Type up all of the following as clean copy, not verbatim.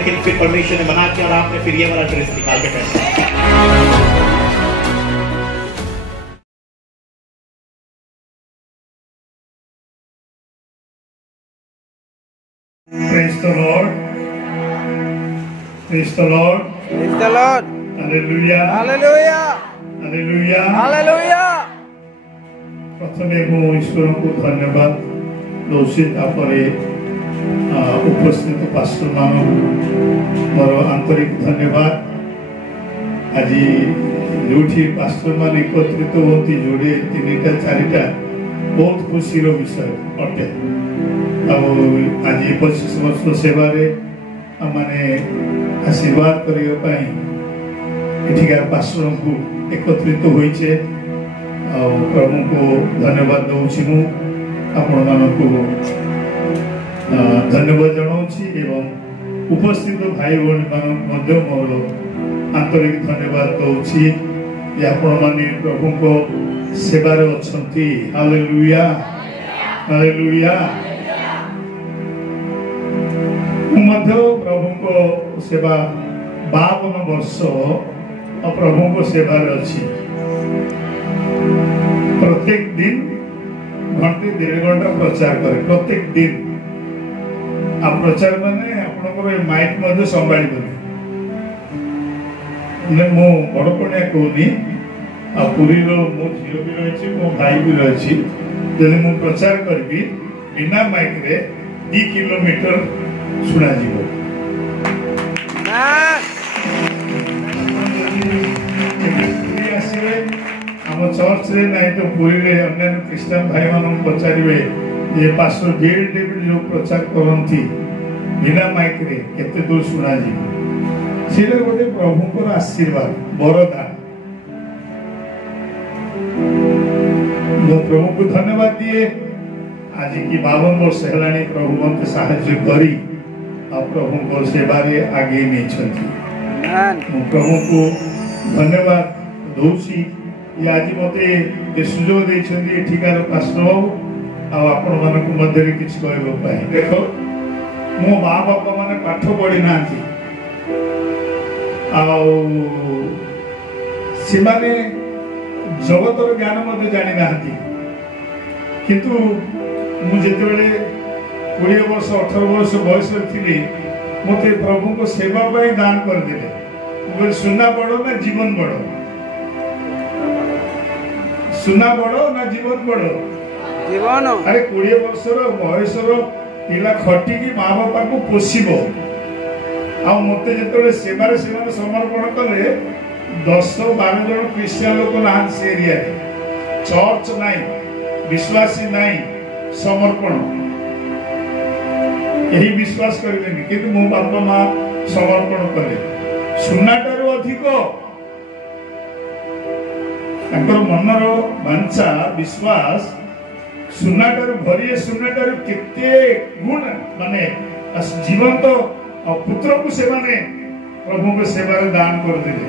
लेकिन फिर परमेश्वर ने मना किया और आपने फिर ये वाला ड्रेस निकाल के पहना। Praise the Lord. Praise the Lord. Praise the Lord. Hallelujah. Hallelujah. Hallelujah. Hallelujah. प्रथमे मु ईश्वर को धन्यवाद दौची तापरे उपस्थित पास्टर मान मोर आंतरिक धन्यवाद। आज जो पास्टर मान एकत्रित होती जोड़े 3टा 4टा बहुत खुशी विषय अटे। आज 25 वर्ष सेवारे माने आशीर्वाद करने एठिकार पास्टर को एकत्रित होइछे। प्रभु को धन्यवाद दूची मु आपण मानक धन्यवाद जनाऊँगी एवं उपस्थित भाई भौणी मानक मोर आंतरिक धन्यवाद दूची जे आपण माने प्रभु को सेवारे अछंती। Hallelujah hallelujah. प्रभु को सेवा 52 वर्ष प्रभु को सेवार अच्छी। प्रत्येक दिन घंटे 1.5 घंटा प्रचार करे प्रत्येक दिन। आ प्रचार माने आपनकर माइक मध्ये संभाळी बने मो बड़पणिया कहनी आ पुरी रो मो झियो भी रही मो भाई भी रही जदि मु प्रचार करबी बिना माइक रे 2 किलोमीटर सुना जीवो। आम चर्च रे नहीं तो पुरी रे अन्य क्रिश्चियन भाई मान पचारे ये पास्टर गेल डेविड जो प्रचार करती बिना माइक रे केते दूर सुना जीवो। से गोटे प्रभु को आशीर्वाद वरदान। मो प्रभु को धन्यवाद दिए। आज की 52 वर्ष है प्रभु मत साहाय्य करी प्रभु को सेवारे आगे नहीं छंती। प्रभु को धन्यवाद दूची आज मते सुजोग देछंती एठिकार पास्टर आपण मानक मध्य किछ कहबो पाए। देखो मो माँ बापा माने पाठ पढ़ी नांती सिमाने जगतर ज्ञान मते जानि नांती किंतु मु जेते बेले 20 वर्ष 18 वर्ष बयस थी मत प्रभु को सेवा पाई दान कर देले। सुना बड़ ना जीवन बड़? सुना बड़ ना जीवन बड़? जीवन। अरे 20 वर्ष बयस पिला खटिकी माँ बापा को पोषिब आ मते जेते सेवारे सेवा समर्पण कले 10-12 जन क्रिश्चियन लोक ना से एरिया चर्च नहीं विश्वासी नहीं समर्पण यही विश्वास करें कि मो बापा माँ समर्पण कले सुनाटार अधिक मनर बांछा विश्वास सुनाटार भरी सुनाटार केते गुण माने जीवन तो पुत्र को से माने प्रभु को सेवा दान कर देले।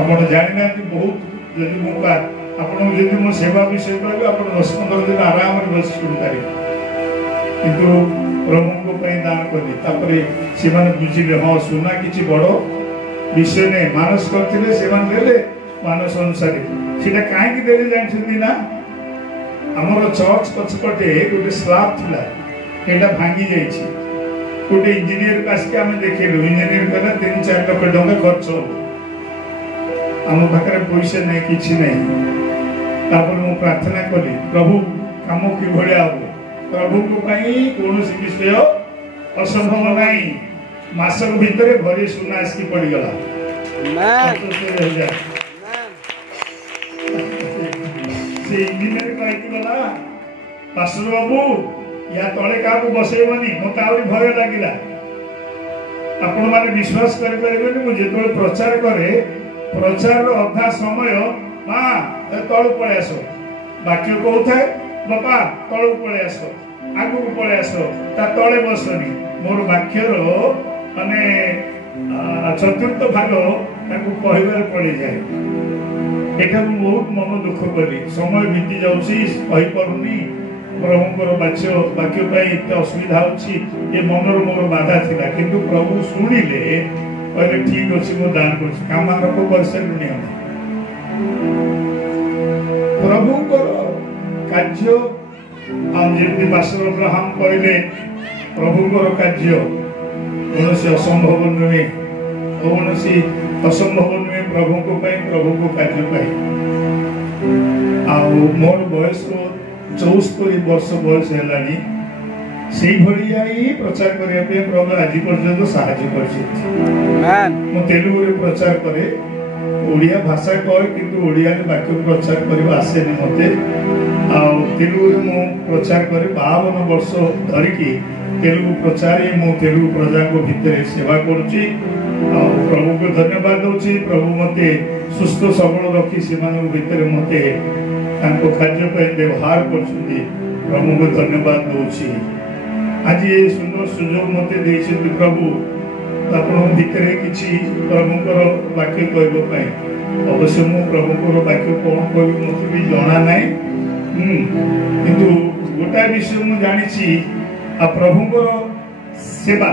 आपण जानि ना बहुत जदि मौका आपण जदि मो सेवा विषय कहबे आपण 10-15 दिन आराम रे बस शुरू करी किंतु प्रभु को पई दान करी तापरे से माने बुझिले हां सुना किछि बड़ो विषय ने मानस करथिले से माने देले मानस अनुसार सेटा काहे कि देले जानछथि ना हमर चर्च पछपटे गोटे स्लैब थिला एटा भांगी जाईछि गोटे इंजीनियर कास के हमें देखिलु इंजीनियर कला 3-4 लाख टका खर्च हम पाखरे पैसा नहीं किछि नहीं तापर मु प्रार्थना कली प्रभु काम कि भलिया हो प्रभु को पई कोनोसी विषय असंभव नहीं मासक भीतर भरी सुना आसकी पड़ी गला। से इंजीनियर कहि गला पास्टर बाबू या तले का बसैबनी मत आउरी भय लागिला। आपण माने विश्वास करि परिबेनी मु जेतोल प्रचार करे प्रचार अधा समय मां तळ पळे आसो बाकी कहउथाय बापा तळ पळे आसो आगु पळे आसो ता तळे बसनी मोर वाक्यर माने चतुर्थ भाग ताकू कहबार पड़े जाए। एटा बहुत मन दुख करी समय बीती जाउसी कहि परुनी प्रभुंकर वाक्य एत असुविधा अच्छी ये मनर मोर बाधा थिला किंतु प्रभु शुणिले कहले ठीक अच्छी मो दान कर करसारे प्रभुंकर कार्य आमती पास्टर अब्राहम कहले प्रभुंकर कार्य कौन असंभव नुहे कौन असंभव नुहे प्रभु को कार्य मोर बयस 74 वर्ष बयस है से प्रचार करने प्रभु आज पर्यटन साहाय्य कर तेलुगु प्रचार करे ओडिया भाषा कहे किंतु ओडिया वाक्य प्रचार करने आसे मते तेलुगु मु प्रचार करे 52 वर्ष धरिकी तेलुगु प्रचार मु तेलुगु प्रजा को भितर सेवा करुच्ची प्रभु को धन्यवाद दूसरी प्रभु मते सुस्थ सबल रखी से भितर मते कार्य व्यवहार कर प्रभु को धन्यवाद दूसरी आज ये सुंदर सुजोग मते देइछथि प्रभु आपण भितर किछि प्रभुकर वाक्य कहबो अवश्य मु प्रभुकर वाक्य कौन कहबी मते भी जाना नाही किंतु गोटा विषय मु जानिछि आ प्रभुकर सेवा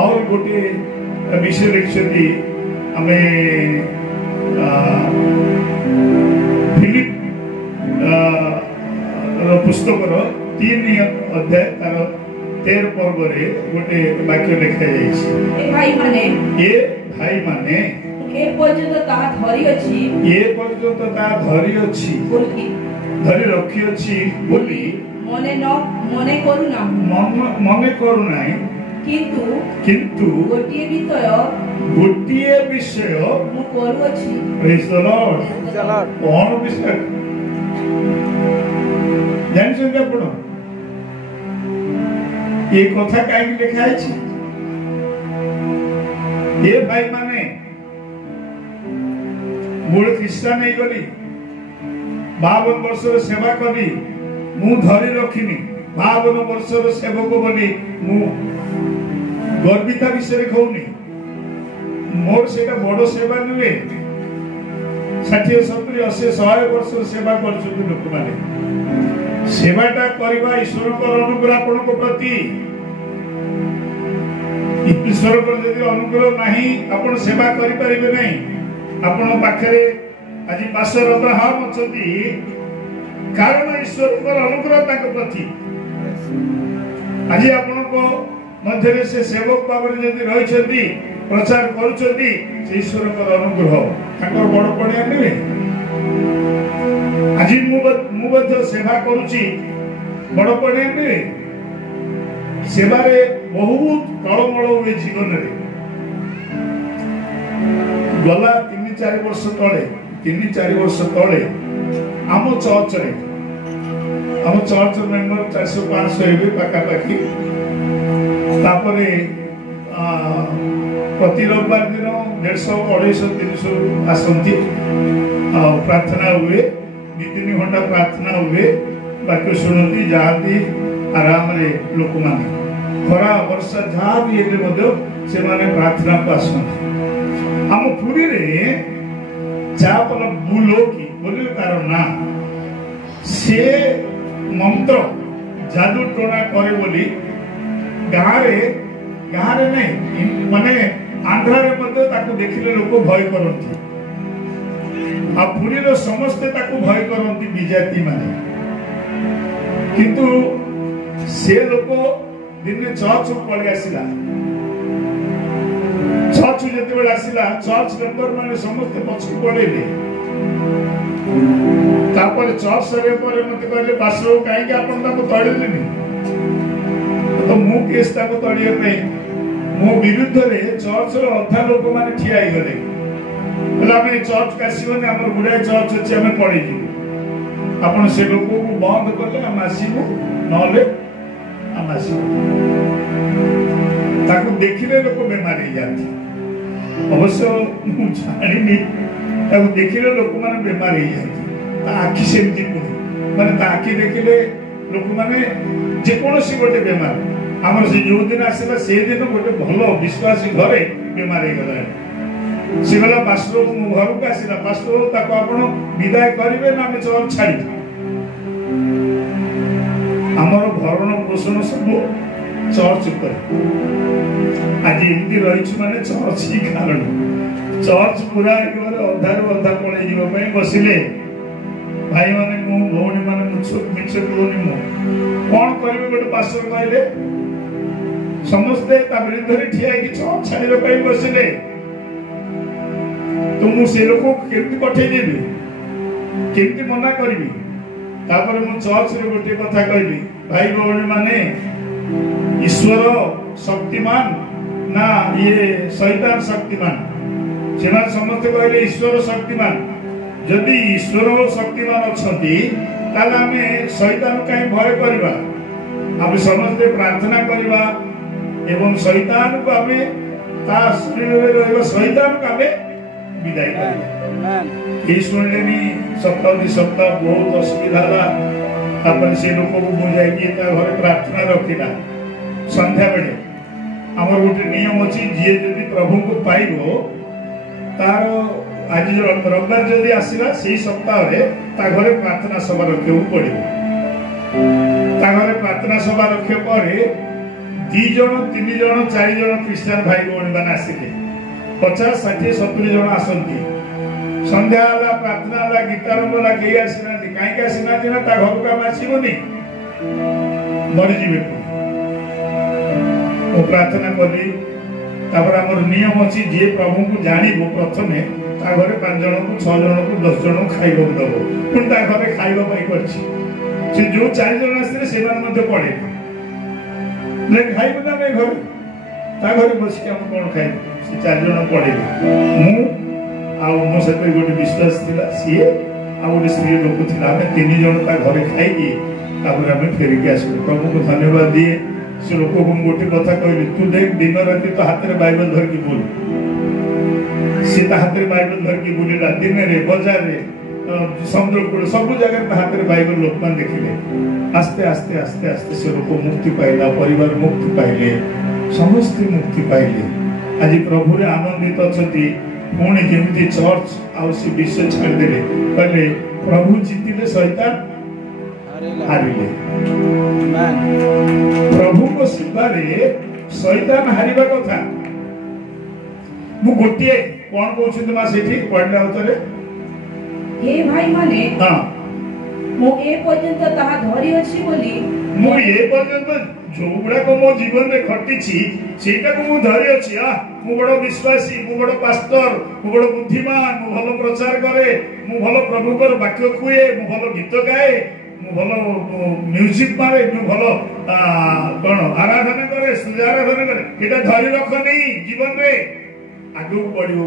और गोटे विषय लिखिछथि आमे फिलिप पुस्तक 3 अध्याय तार 13 पर्व रे गोटे वाक्य लिखा जाइछि ए भाई माने ए पर्यंत ता धरि अछि धरि रखी अछि बोली मने करू नाही किंतु गोटिए विषय मु करू अछि प्रेज द लॉर्ड कौन विषय जानछन आपण ये कथा काई लिखा अछि ये भाई माने मूल ख्रिस्टान नहीं गली 52 वर्ष सेवा करी मु धरी रखिनी 52 वर्ष सेवक बोली मु गर्विता विषय कहूनी मोर से बड़ सेवा नुहे 60 70 80 100 वर्ष सेवा कर लोक माने सेवाटा करवा ईश्वर अनुग्रह आपण प्रति ईश्वर यदि अनुग्रह नहीं आपण सेवा करि परिबे नहीं आपण पाखरे आज पास्टर अब्राहम अछती कारण ईश्वर अनुग्रह ताक प्रति आज आपण को मध्य से सेवक भाव यदि रही प्रचार करुछती ईश्वर अनुग्रह ताकर बड़ पड़िया नुहे आज मु सेवा करुची बड़ पड़िया नुहे सेवारे बहुत टलमल हुए जीवन रे गला 3-4 वर्ष तले आम चर्च मेंबर 400-500 हेबे पाखापाखी तापरे प्रति रविवार दिन 150-250-300 आसती प्रार्थना हुए 2-3 घंटा प्रार्थना हुए वाक्य शुणती जाती आराम रे लोक माने खरा वर्षा जहाँ भी से प्रार्थना को आसती आम पुरी रे चापल बुलोकी बोले तार ना से मंत्र जादू टोना करे बोली गाँव रे नहीं माने आंध्रा रे मध्य ताकू देखिले लोक भय करती आ पुरी रो समस्ते ताकू भय करती विजाति माने किंतु से लोक दिन चर्च पड़े आसला चर्च जिते आसला चर्च मेंबर माने समस्त पछक पड़ेले तापर चर्च सरे पर मते कहले पास्टर काहे कि आपण ताको तळिलेनी तो मु केस ताको तळिए पे मो विरुद्ध रे चर्च रो अधा लोक माने ठिया ही गले बोला मैं चर्च कासीबने हमर गुडा चर्च अछि हमें पड़ी जी आपण से लोक को बंद करले हम आसीबो नले हम आसीबो ताको देखिले लोक बेमार हो जाती अवश्य मु जानिनी ताको देखिले लोक माने बेमार हो जाती आखि सेमती पुणी माने ता आखि देखिले लोक माने जे कोनोसी गोटे बेमार हमर से जो दिन आसीला से दिन गोटे भलो विश्वासी घरे बेमार हो गला सी गला पास्टर मु घर को आसीला पास्टर ताको आपण विदाय करिवे ना हम चर्च छाड़ी हमर भरण पोषण सब चर्च पर आज एमती रही माने चर्च ही कारण चर्च पूरा अधारू अधा पड़े जीव बसिले भाई माने मु भौणी माने मिछ कहूनी मु कौन करेंगे गोटे पास्टर कहले समस्ते विरुद्ध ठिया चर्च छाड़े बसिले तो मुझे लोक केमती पठेदेवी केमती मना करी तापर मु चर्च रे गोटे कथा कहली भाई भौणी माने ईश्वर शक्तिमान ना ये शैतान शक्तिमान से समस्त कहले ईश्वर शक्तिमान जदि ईश्वर शक्तिमान अच्छी ताले आमे शैतान कहीं भय करवा आमे समस्ते प्रार्थना करवा एवं शैतान को आमे ता शरीर रे रहबा शैतान को आमे विदाई करवा ए सुनलेनी सप्ताह बहुत असुविधा ला अपन से लोक को बुझाई कि ता घर प्रार्थना रखिला संध्या बेले हमर गोटे नियम अछि जे जदि प्रभु को पाइबो तार आज रविवार जदि आसला से सप्ताह ता घरे प्रार्थना सभा रखा पड़ो ता घरे प्रार्थना सभा रखे पर 2 जन 3 जन 4 जन क्रिश्चियन भाई भौणी मैंने आसिके 50 60 70 जन आसती संध्या वाला प्रार्थना वाला गीतारंभ वाला कई आसीना कहीं आसीना ना ता घर को आम आसबनी मरीजी मु प्रार्थना कली तापर आमर नियम अच्छी जी प्रभु को जानव प्रथमे ता घरे 5 जन को 6 जन को 10 जन खाइबा दब पुणी ता घरे खाइबा से जो 4 जन आसते से पड़े ले खाइब ना घर ता घरे बस के हम कौन खाइब से 4 जन पड़े मो से गोटे विश्वास थिला सी आ गोटे स्त्री लोक थिला आम 3 जन ता घरे खाई आम फेरिक आस प्रभु को धन्यवाद दिए से लोक को गोटे कथा कहली तू देख दिन राति तो हाथ में बाइबल धर की बोल सी हाथ में बाइबल धर की बुलेला दिन में बाजार में समुद्र कूल सब जगह हाथ में बाइबल लोक मान देखिले आस्ते आस्ते आस्ते आस्ते से लोक मुक्ति पाइला परिवार मुक्ति पाइले समस्त मुक्ति पाइले आज प्रभु रे आनंदित अछती पुणी केमती चर्च आ से विषय छाड़ देले कहले प्रभु जीतिले शैतान हारिले प्रभु को सेवा रे शैतान हारिबा कथा मु गोटिए कौन कहउछित मा सेठी पढ़ला उतरे हे भाई माने हां मो ए पर्यंत ताहा धरि अछि बोली मु ए पर्यंत जो गुडा को मो जीवन में खटी छी सेटा को मु धरि अछि मु बड़ विश्वासी मु बड़ पास्टर मु बड़ बुद्धिमान मु भलो प्रचार करे मु भलो प्रभु कर वाक्य कुए मु भलो गीत गाए मु भलो म्यूजिक मारे मु भलो कोन आराधना करे सूर्य आराधना करे एटा धरि रख नै जीवन रे आगु पड़ो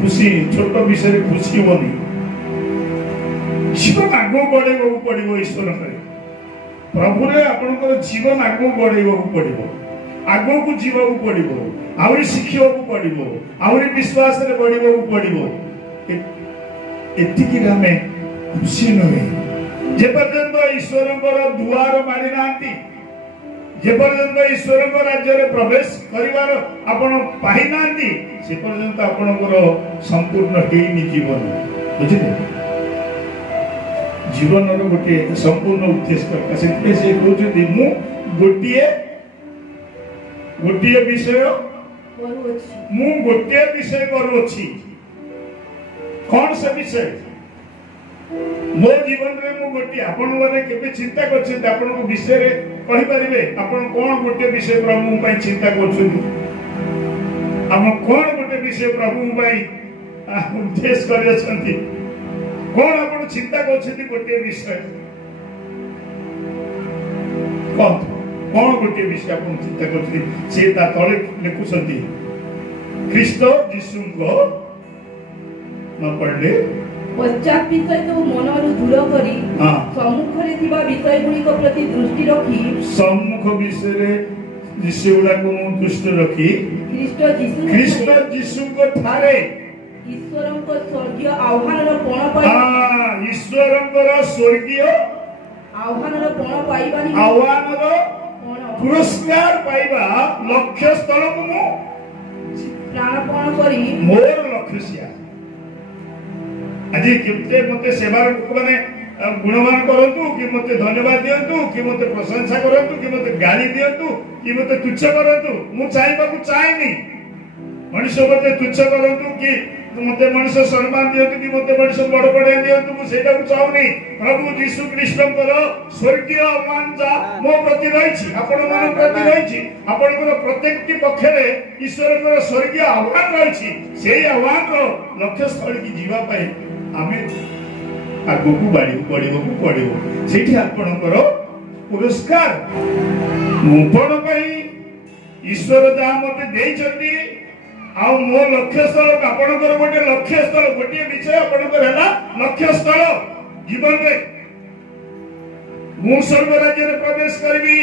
खुशी छोट विषय खुशी होनी जीवन आगु बढ़ेबा पड़ो ईश्वर प्रभु रे आपनकर जीवन आगु बढ़ेबा पड़ो आगु को जीवा पड़ो आउरी शिखिबा पड़ो आउरी विश्वास रे बढ़ेबा पड़ो एतिकी हमें खुशी नहे जे पर्यंत ईश्वरकर दुआर मारी नांती जे पर्यंत ईश्वर राज्य में प्रवेश करिवार आपण पाई नांती से पर्यंत आपणकर संपूर्ण हेनी जीवन बुझिले जीवन रो गोटे संपूर्ण उद्देश्य से से कहउछथि मु गोटिए विषय करूछि मु गोटिए विषय करूछि कौन से विषय मो जीवन रे मु गोटी आपण माने केबे चिंता करछन आपण को विषय रे कहि परिबे आपण कोन गोटे विषय प्रभु पई चिंता करछन हम कोन गोटे विषय प्रभु पई उद्देश्य करछन्ती कोन आपण चिंता करछन्ती गोटे विषय कोन गोटे विषय आपण चिंता करछन्ती से ता तळे लिखुछन्ती ख्रीष्ट यीशु को न पढ़ले पश्चात विषय को मनरु दूर करी सम्मुखरे थिबा विषय गुडी को प्रति दृष्टि रखी सम्मुख विषय रे विषय गुडा को दृष्टि रखी ख्रीष्ट यीशु को ठारे ईश्वरन को स्वर्गीय आह्वान रो पण पाई ईश्वरन को स्वर्गीय आह्वान रो पण पाइबानी आह्वान रो पुरस्कार पाइबा लक्ष्य स्थल को प्राण मोर लक्ष्य सिया आज केते मते सेवार माने गुणगान करंतु कि मते धन्यवाद दियंतु कि मते प्रशंसा करंतु कि मते गाली दियंतु कि मते तुच्छ करंतु मु चाहबाकू चाहेनी मनुष्य मते तुच्छ करंतु कि मते मनुष्य सम्मान दियंतु कि मते मनुष्य बड़ बड़ दियंतु मु सेटा को चाहूनी प्रभु यीशु कृष्णकर स्वर्गीय मानजा मो प्रति रहिछि आपण मन प्रति रहिछि आपणकर प्रत्येक की पक्षरे ईश्वरकर स्वर्गीय आह्वान रहिछि सेही आह्वान रो लक्ष्य स्थल की जीवा पय आमे आगु को बढ़िबो सेठी आपणकर पुरस्कार मुपण पई ईश्वर जा मते देइछथि आ मो लक्ष्य स्थल आपणकर गोटे लक्ष्य स्थल गोटे विषय आपणकर हला लक्ष्य स्थल जीवन रे मु स्वर्ग राज्य रे प्रवेश करबी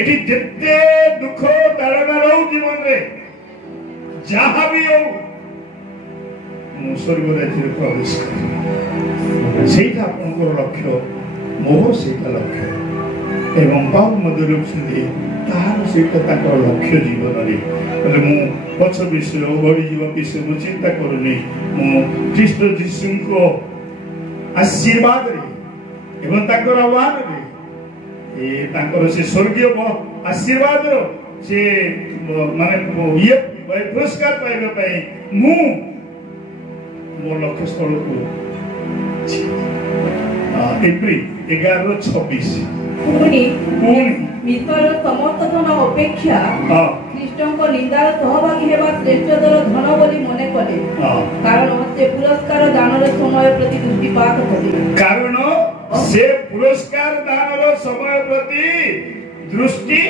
एठी जेते दुख ताड़ना रहू जीवन रे जहां भी हो मु स्वर्ग राज्य रे प्रवेश करबी सेटा आपणकर लक्ष्य मोह सेटा लक्ष्य एवं पाव मध्य लक्ष्य तार सेटा ताकर लक्ष्य जीवन रे बोले मु पछ विषय बड़ी जीवन विषय मु चिंता करूनी मु कृष्ण यीशु को आशीर्वाद रे एवं ताकर आह्वान रे ए ताकर से स्वर्गीय आशीर्वाद रो से माने ये पुरस्कार पाइबे पई मु मो लक्ष्य स्थल को एप्रिल 11:26 मित्र समर्थन अपेक्षा कृष्ण निंदार सहभागी हेबा श्रेष्ठतर धन बोली मने कले कारण से पुरस्कार दानर समय प्रति दृष्टिपात कले कारण से पुरस्कार दानर समय प्रति दृष्टि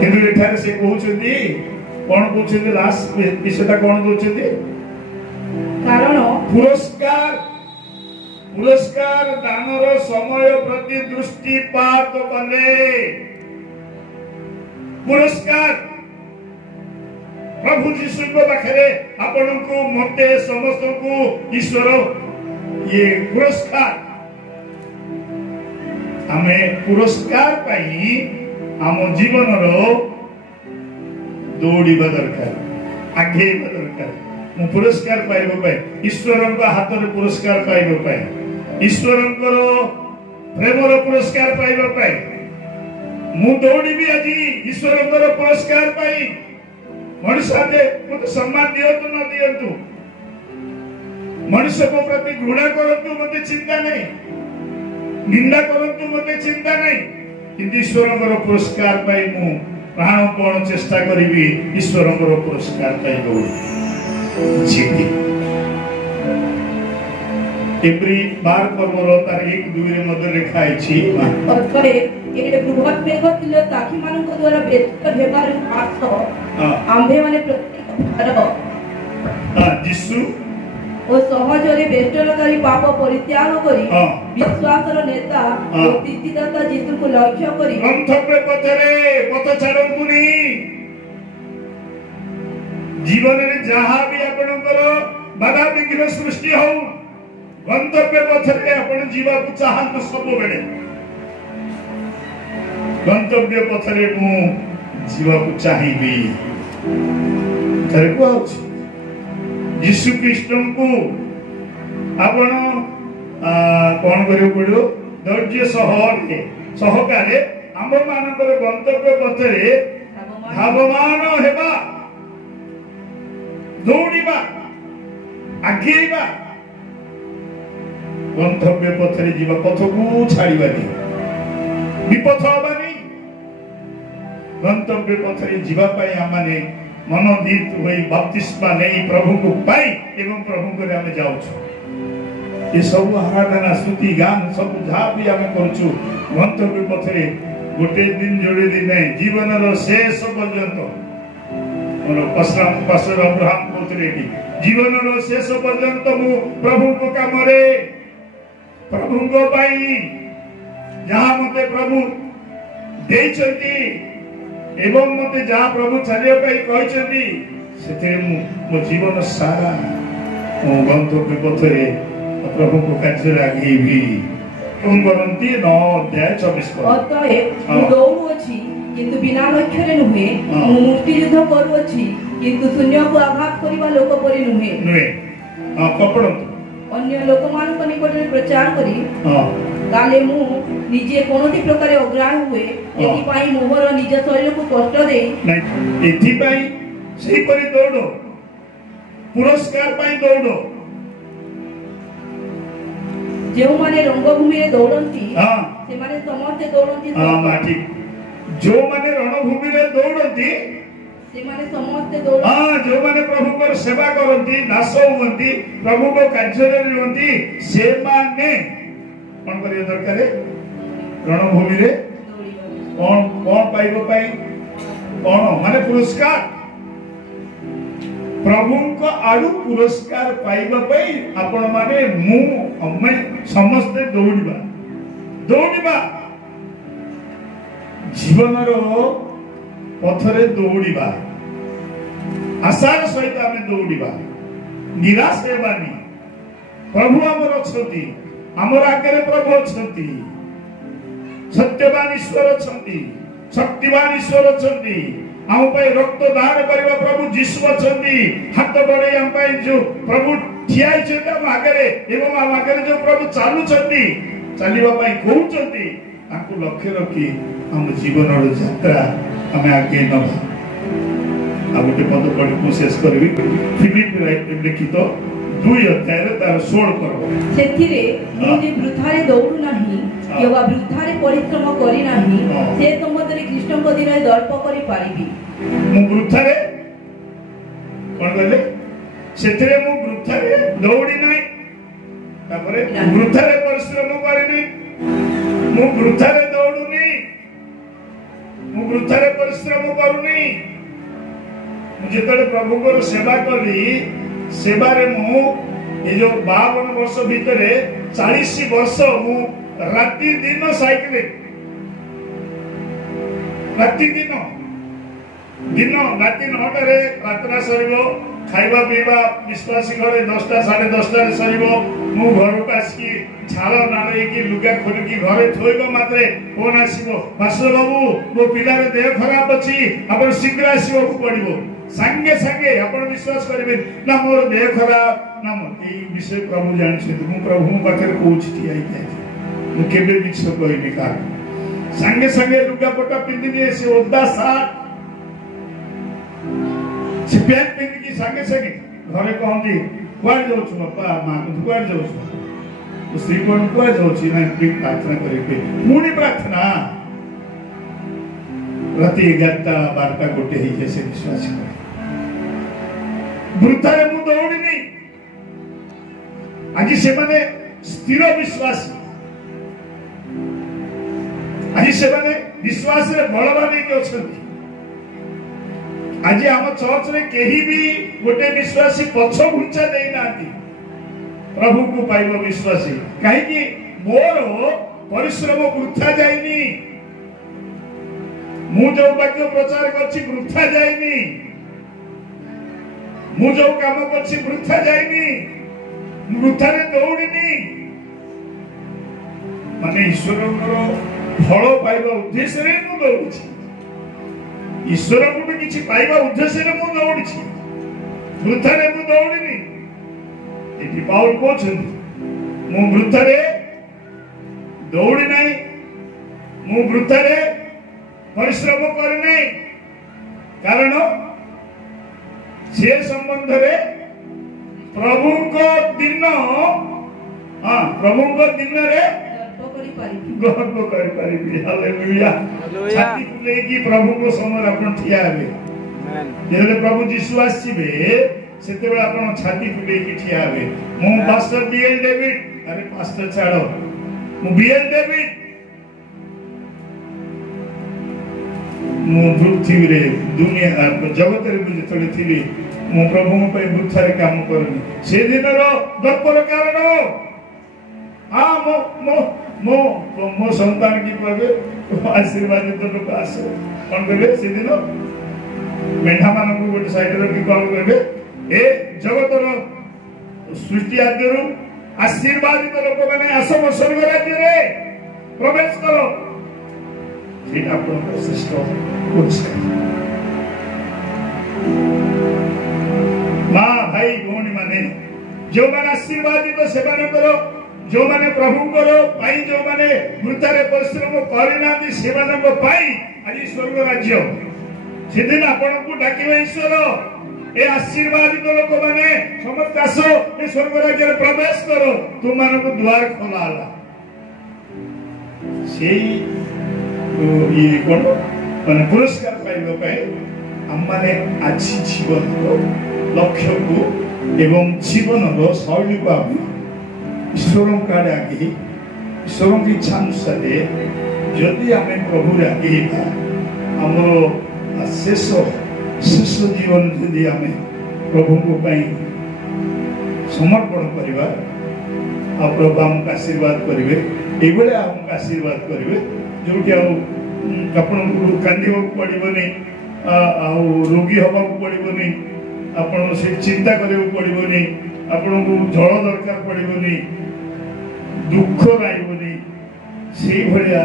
किंतु एठारे से कहउछथि कोन कहउछथि लास्ट विषयटा कोन कहउछथि कारण पुरस्कार दानर समय प्रति दृष्टिपात कले पुरस्कार प्रभु यीशु को पाखरे आपण को मते समस्त को ईश्वर ये पुरस्कार हमें पुरस्कार पाई हम जीवन रो दौड़ीबा दरकार आगेबा दरकार मु पुरस्कार पाइबो पाए ईश्वर हाथ रे पुरस्कार पाइबो पाए ईश्वर प्रेमर पुरस्कार पाइबो पाए मु दौड़ीबी आज ईश्वर पुरस्कार पाई मनुष्य मत सम्मान दियंतु न दियंतु मनुष्य को प्रति घृणा करंतु मते चिंता नहीं निंदा करंतु मते चिंता नहीं किंतु ईश्वर पुरस्कार पाई मु प्राणपण चेष्टा करिबी ईश्वर पुरस्कार पाई दौड़ी जीवी एप्रिल 12 पर्वरो तार 1-2 रे मध्य लिखा अछि अथरे एडे बृहत मेघ तिल ताखी मानक द्वारा व्यस्त हेबार अर्थ आंभे माने प्रत्येक यीशु ओ सहजरे बेष्टनकारी पाप परित्याग करी विश्वासर नेता ओ तीतिदाता यीशु को लक्ष्य करी गंतव्य पथरे पथ छाडंतुनी जीवन रे जहां भी आपनकर बाधा विघ्न सृष्टि हो गंतव्य पथरे आपण जीवा को चाहत सब बेले गंतव्य पथरे मु जीवा को चाहिबी तरे को यीशु कृष्ण को आपण कोन करियो पड़ो धैर्य सहकारे आम मानकर गंतव्य पथरे भावमान हेबा दौड़ीबा आगेबा गंतव्य पथरे जीवा पथ को छाड़ीबानी विपथ हबानी गंतव्य पथरे जीवा पाई आमाने मनोदित होई बपतिस्मा नहीं प्रभु को पाई एवं प्रभु को आमे जाउछु ये सब आराधना स्तुति गान सब जहाँ भी आमे करछु गंतव्य पथरे गोटे दिन जोड़े दिन जीवन रो शेष पर्यंत मोर पास्टर अब्राहम कोतरे जीवन रो शेष पर्यंत मु प्रभु को काम रे प्रभु को पाई जहाँ मते प्रभु देइछथि एवं मते जहाँ प्रभु चलिया पाई कहछथि सेते मो जीवन सारा मो गंतव्य पथरे प्रभु को कार्य लागेबी तुम करंती 9 अध्याय 24 अतएव दौड़ु अछि କିନ୍ତୁ ବିନା ଲକ୍ଷ୍ୟରେ ନୁହେଁ। ମୁଁ ମୁଷ୍ଟିଯୁଦ୍ଧ କରୁଅଛି କିନ୍ତୁ ଶୂନ୍ୟକୁ ଆଘାତ କରିବା ଲୋକ ପରି ନୁହେଁ। ଅନ୍ୟ ଲୋକମାନଙ୍କ ନିକଟରେ ପ୍ରଚାର କରି ତାହେଲେ ମୁଁ ନିଜେ କୌଣସି ପ୍ରକାର ଅଗ୍ରାହ୍ୟ ହୁଏ। ଏଥିପାଇଁ ମୋହର ନିଜ ଶରୀରକୁ କଷ୍ଟ ଦେଇ ଏଥିପାଇଁ ସେହିପରି ଦୌଡ଼, ପୁରସ୍କାର ପାଇଁ ଦୌଡ଼। ଯେଉଁମାନେ ରଙ୍ଗଭୂମିରେ ଦୌଡ଼ନ୍ତି ସେମାନେ ସମସ୍ତେ ଦୌଡ଼ନ୍ତି। ଯେଉଁମାନେ ରଣଭୂମିରେ ଦୌଡ଼ନ୍ତି ସେମାନେ ସମସ୍ତେ ଦୌଡ଼ନ୍ତି। ଯେଉଁମାନେ ପ୍ରଭୁଙ୍କର ସେବା କରନ୍ତି, ଦାସ ହୁଅନ୍ତି, ପ୍ରଭୁଙ୍କ କାର୍ଯ୍ୟରେ ରୁହନ୍ତି, ସେମାନେ କଣ କରିବା ଦରକାର? ରଣଭୂମିରେ କଣ ପାଇବା ପାଇଁ? କଣ ମାନେ ପୁରସ୍କାର, ପ୍ରଭୁଙ୍କ ଆଡୁ ପୁରସ୍କାର ପାଇବା ପାଇଁ ଆପଣ ମାନେ ଆମେ ସମସ୍ତେ ଦୌଡ଼ିବା ଜୀବନର ପଥରେ ଦୌଡ଼ିବା, ଆଶାର ସହିତ ଆମେ ଦୌଡ଼ିବା, ନିରାଶ ହେବାନି। ପ୍ରଭୁ ଆମର ଅଛନ୍ତି, ଆମର ଆଗରେ ପ୍ରଭୁ ଅଛନ୍ତି, ସତ୍ୟବାନ ଈଶ୍ୱର ଅଛନ୍ତି, ଶକ୍ତିବାନ ଈଶ୍ୱର ଅଛନ୍ତି। ଆମ ପାଇଁ ରକ୍ତ ଦାନ କରିବା ପ୍ରଭୁ ଯୀଶୁ ଅଛନ୍ତି। ହାତ ବଢେଇ ଆମ ପାଇଁ ଯୋଉ ପ୍ରଭୁ ଠିଆ ହେଇଛନ୍ତି ଆମ ଆଗରେ, ଏବଂ ଆମ ଆଗରେ ଯୋଉ ପ୍ରଭୁ ଚାଲୁଛନ୍ତି, ଚାଲିବା ପାଇଁ କହୁଛନ୍ତି, ତାଙ୍କୁ ଲକ୍ଷ୍ୟ ରଖି ଆମ ଜୀବନର ଯାତ୍ରା ଆମେ ଆଗେଇ ନବା। ଆଉ ଗୋଟେ ପଦ ପଢି ମୁଁ ଶେଷ କରିବି। ଫିଲିପ ଲିଖିତ 2 ଅଧ୍ୟାୟରେ ତାର 16 ପର୍ବ। ସେଥିରେ ମୁଁ ଯେ ବୃଥାରେ ଦୌଡୁ ନାହିଁ କିମ୍ବା ବୃଥାରେ ପରିଶ୍ରମ କରି ନାହିଁ, ସେ ସମ୍ବନ୍ଧରେ ଖ୍ରୀଷ୍ଟଙ୍କ ଦିନରେ ଦର୍ପ କରି ପାରିବି। ମୁଁ ବୃଥାରେ କଣ କହିଲେ? ସେଥିରେ ମୁଁ ବୃଥାରେ ଦୌଡ଼ି ନାହିଁ, ତାପରେ ବୃଥାରେ ପରିଶ୍ରମ କରିନି, ମୁଁ ବୃଥାରେ ଦୌଡୁନି, ମୁଁ ବୃଥାରେ ପରିଶ୍ରମ କରୁନି। ମୁଁ ଯେତେବେଳେ ପ୍ରଭୁଙ୍କର ସେବା କଲି, ସେବାରେ ମୁଁ ଏ ଯୋଉ 52 ବର୍ଷ ଭିତରେ 40 ବର୍ଷ ମୁଁ ରାତି ଦିନ ସାଇକେଲ, ରାତି ଦିନ ରାତି 9ଟାରେ ଯାତ୍ରା ସରିବ, ଖାଇବା ପିଇବା ବିଶ୍ୱାସୀ ଘରେ 10ଟା 10:30ରେ ସରିବ। ମୁଁ ଘରକୁ ଆସିକି ଝାଳ ନାଳେଇକି ଲୁଗା ଖୋଲିକି ଘରେ ଥୋଇବା ମାତ୍ରେ ଫୋନ ଆସିବ, ପାଷ୍ଟର ବାବୁ ମୋ ପିଲାର ଦେହ ଖରାପ ଅଛି, ଆପଣ ଶୀଘ୍ର ଆସିବାକୁ ପଡିବ। ସାଙ୍ଗେ ସାଙ୍ଗେ ଆପଣ ବିଶ୍ୱାସ କରିବେ ନା ମୋର ଦେହ ଖରାପ ନା, ଏଇ ବିଷୟ ପ୍ରଭୁ ଜାଣିଛନ୍ତି। ମୁଁ ପ୍ରଭୁଙ୍କ ପାଖରେ କହୁଛି ଠିଆ ହେଇଥାଏ, ମୁଁ କେବେ ମିଛ କହିନି କାହାକୁ। ସାଙ୍ଗେ ସାଙ୍ଗେ ଲୁଗାପଟା ପିନ୍ଧିଦିଏ, ସେ ଓଦା ସାର୍ଟ ସେ ପ୍ୟାଣ୍ଟ ପିନ୍ଧିକି ସାଙ୍ଗେ ସାଙ୍ଗେ ଘରେ କହନ୍ତି କୁଆଡେ ଯାଉଛୁ ବାପା, ମା କୁଆଡେ ଯାଉଛୁ, ସ୍ତ୍ରୀ କଣ କୁଆଡେ ଯାଉଛି ନା ପ୍ରାର୍ଥନା କରିବେ। ପୁଣି ପ୍ରାର୍ଥନା ରାତି 11ଟା 12ଟା 1 ହେଇଯାଏ। ସେ ବିଶ୍ୱାସ କରେ ବୃଥାରେ ମୁଁ ଦୌଡ଼ିନି। ଆଜି ସେମାନେ ସ୍ଥିର ବିଶ୍ୱାସୀ, ଆଜି ସେମାନେ ବିଶ୍ୱାସରେ ବଳବାନ ହେଇକି ଅଛନ୍ତି। ଆଜି ଆମ ଚର୍ଚ୍ଚରେ କେହି ବି ଗୋଟେ ବିଶ୍ୱାସୀ ପଛ ଘୁଞ୍ଚା ଦେଇନାହାନ୍ତି ପ୍ରଭୁକୁ ପାଇବ ବିଶ୍ୱାସୀ। କାହିଁକି? ମୋର ପରିଶ୍ରମ ବୃଥା ଯାଇନି, ମୁଁ ଯୋଉ ବାକ୍ୟ ପ୍ରଚାର କରିଛି ବୃଥା ଯାଇନି, ମୁଁ ଯୋଉ କାମ କରିଛି ବୃଥା ଯାଇନି, ବୃଥାରେ ଦୌଡ଼ିନି। ମାନେ ଈଶ୍ୱରଙ୍କର ଫଳ ପାଇବା ଉଦ୍ଦେଶ୍ୟରେ ମୁଁ ଦୌଡୁଛି, ଈଶ୍ୱରଙ୍କୁ ବି କିଛି ପାଇବା ଉଦ୍ଦେଶ୍ୟରେ ମୁଁ ଦୌଡ଼ିଛି, ବୃଥାରେ ମୁଁ ଦୌଡ଼ିନି। ଏଠି ପାଉଲ କହୁଛନ୍ତି ମୁଁ ବୃଥାରେ ଦୌଡ଼ି ନାହିଁ, ମୁଁ ବୃଥାରେ ପରିଶ୍ରମ କରିନାହିଁ, କାରଣ ସେ ସମ୍ବନ୍ଧରେ ପ୍ରଭୁଙ୍କ ଦିନରେ ଗର୍ବ କରିପାରିବି। ହାଲେଲୁୟା। ଛାତି ଫୁଲେଇକି ପ୍ରଭୁଙ୍କ ସମୟରେ ଆପଣ ଠିଆ ହେବେ। ଯେତେବେଳେ ପ୍ରଭୁ ଯୀଶୁ ଆସିବେ ସେତେବେଳେ ଆପଣ ଛାତି ଫୁଲେଇକି ଠିଆ ହେବେ। ମୁଁ ପାଷ୍ଟର ବିଏଲ ଡେଭିଡ, ଆରେ ପାଷ୍ଟର ଛାଡ, ମୁଁ ବିଏଲ ଡେଭିଡ, ମୁଁ ପୃଥିବୀରେ ଦୁନିଆ ଜଗତରେ ଯେତେବେଳେ ଥିଲି ମୁଁ ପ୍ରଭୁଙ୍କ ପାଇଁ ବୃଥାରେ କାମ କରୁନି। ସେଦିନର ଦର୍ପର କାରଣ ମୋ ସନ୍ତାନ କି କହିବେ ଆଶୀର୍ବାଦିତ ଲୋକ ଆସ, କଣ କହିବେ? ସେଦିନ ମେଣ୍ଢା ମାନଙ୍କୁ ଗୋଟେ ସାଇଡ୍ ରଖି କଣ କହିବେ? ଏ ଜଗତର ସୃଷ୍ଟି ଆଦ୍ୟରୁ ଆଶୀର୍ବାଦିତ ଲୋକମାନେ ଆସ ମୋ ସ୍ୱର୍ଗ ରାଜ୍ୟରେ ପ୍ରବେଶ କର। ସେଇଟା ଆପଣଙ୍କର ଶ୍ରେଷ୍ଠ ପୁରସ୍କାର। ମା ଭାଇ ଭଉଣୀ ମାନେ ଯେଉଁମାନେ ଆଶୀର୍ବାଦିତ ସେମାନଙ୍କର, ଯେଉଁମାନେ ପ୍ରଭୁଙ୍କର ପାଇଁ ଯେଉଁମାନେ ବୃଥାରେ ପରିଶ୍ରମ କରିନାହାନ୍ତି ସେମାନଙ୍କ ପାଇଁ ଆଜି ସ୍ୱର୍ଗ ରାଜ୍ୟ। ସେଦିନ ଆପଣଙ୍କୁ ଡାକିବେ ଈଶ୍ୱର, ଏ ଆଶୀର୍ବାଦିତ ଲୋକମାନେ ସମସ୍ତେ ଆସ ଏ ସ୍ୱର୍ଗ ରାଜ୍ୟରେ ପ୍ରବେଶ କର, ତୁମମାନଙ୍କୁ ଦ୍ୱାର ଖୋଲା ହେଲା। ସେଇ କଣ ମାନେ ପୁରସ୍କାର ପାଇବା ପାଇଁ ଆମମାନେ ଆଜି ଜୀବନର ଲକ୍ଷ୍ୟକୁ ଏବଂ ଜୀବନର ଶୈଳୀକୁ ଆମେ ଈଶ୍ୱରଙ୍କ ଆଡ଼େ ଆଗେଇ ଈଶ୍ୱରଙ୍କ ଇଚ୍ଛା ଅନୁସାରେ ଯଦି ଆମେ ପ୍ରଭୁରେ ଆଗେଇବା, ଆମର ଶେଷ ଜୀବନ ଯଦି ଆମେ ପ୍ରଭୁଙ୍କ ପାଇଁ ସମର୍ପଣ କରିବା, ଆଉ ପ୍ରଭୁ ଆମକୁ ଆଶୀର୍ବାଦ କରିବେ, ଏଇଭଳିଆ ଆମକୁ ଆଶୀର୍ବାଦ କରିବେ ଯୋଉଠି ଆଉ ଆପଣଙ୍କୁ କାନ୍ଦିବାକୁ ପଡ଼ିବନି, ଆଉ ରୋଗୀ ହେବାକୁ ପଡ଼ିବନି, ଆପଣଙ୍କୁ ସେ ଚିନ୍ତା କରିବାକୁ ପଡ଼ିବନି, ଆପଣଙ୍କୁ ଜଳ ଦରକାର ପଡ଼ିବନି, ଦୁଃଖ ରହିବନି। ସେଇଭଳିଆ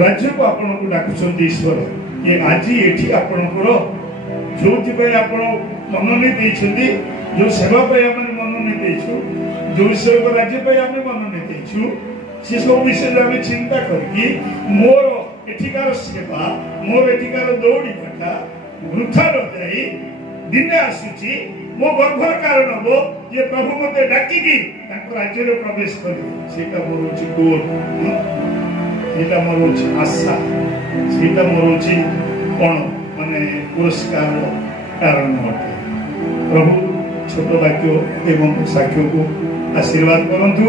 ରାଜ୍ୟକୁ ଆପଣଙ୍କୁ ଡାକୁଛନ୍ତି ଈଶ୍ୱର କି ଆଜି ଏଠି ଆପଣଙ୍କର ଯୋଉଥିପାଇଁ ଆପଣ ମନୋନୀତ ଦେଇଛନ୍ତି, ଯୋଉ ସେବା ପାଇଁ ଆମେ ମନୋନୀତ ଦେଇଛୁ, ଯୋଉ ଈଶ୍ୱରଙ୍କ ରାଜ୍ୟ ପାଇଁ ଆମେ ମନୋନୀତ ଦେଇଛୁ, ସେ ସବୁ ବିଷୟରେ ଆମେ ଚିନ୍ତା କରିକି ମୋର ଏଠିକାର ସେବା, ମୋର ଏଠିକାର ଦୌଡ଼ିବାଟା ବୃଥା ନ ଯାଇ ଦିନେ ଆସୁଛି ମୋ ଗର୍ଭର କାରଣ ହବ ଯେ ପ୍ରଭୁ ମତେ ଡାକିକି ତାଙ୍କ ରାଜ୍ୟରେ ପ୍ରବେଶ କରିବେ। ସେଇଟା ମୋର ହଉଛି ଗୋଲ, ସେଇଟା ମୋର ହଉଛି ଆଶା, ସେଇଟା ମୋର ହଉଛି କଣ ମାନେ ପୁରସ୍କାର କାରଣ ଅଟେ। ପ୍ରଭୁ ଛୋଟ ବାକ୍ୟ ଏବଂ ସାକ୍ଷ୍ୟକୁ ଆଶୀର୍ବାଦ କରନ୍ତୁ।